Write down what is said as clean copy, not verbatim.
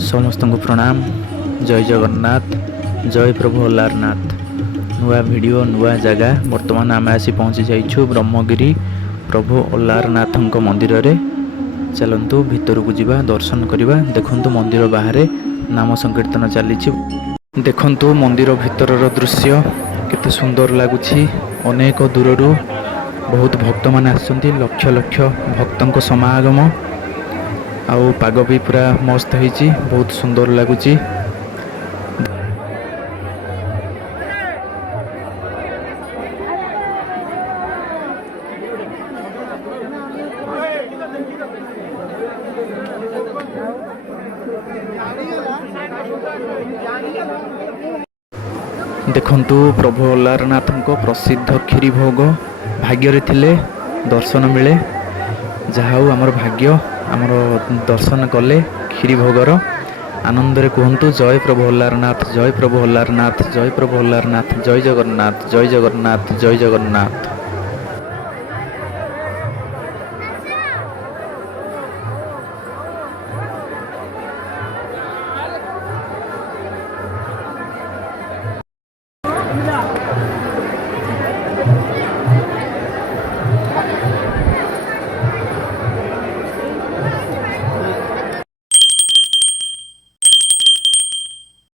समस्त को प्रणाम। जय जगन्नाथ, जय प्रभु अल्लारनाथ। नुआ वीडियो नुआ जगह बर्तमान आम आसी पहुँची जाइछु ब्रह्मगिरी प्रभु अल्लारनाथ मंदिर रे। चलतु भितर को जीवा दर्शन करवा। देखंतु मंदिर बाहर नाम संकीर्तन चली। देखंतु मंदिर भितर दृश्य केते सुंदर लगुच। अनेक दूर बहुत भक्त मान आसछन्ति, लक्ष लक्ष भक्तों समागम। आउ पाग भी पूरा मस्त होइछि, बहुत सुंदर लगुच। देखंतु प्रभु अल्लारनाथ प्रसिद्ध क्षीरी भोग भाग्य थिले दर्शन मिले। जहाँ आमर भाग्य आमर दर्शन कले क्षीरी भोगर आनंद रे कहतु जय प्रभु अल्लारनाथ, जय प्रभु अल्लारनाथ, जय प्रभु अल्लारनाथ, जय जगन्नाथ, जय जगन्नाथ, जय जगन्नाथ।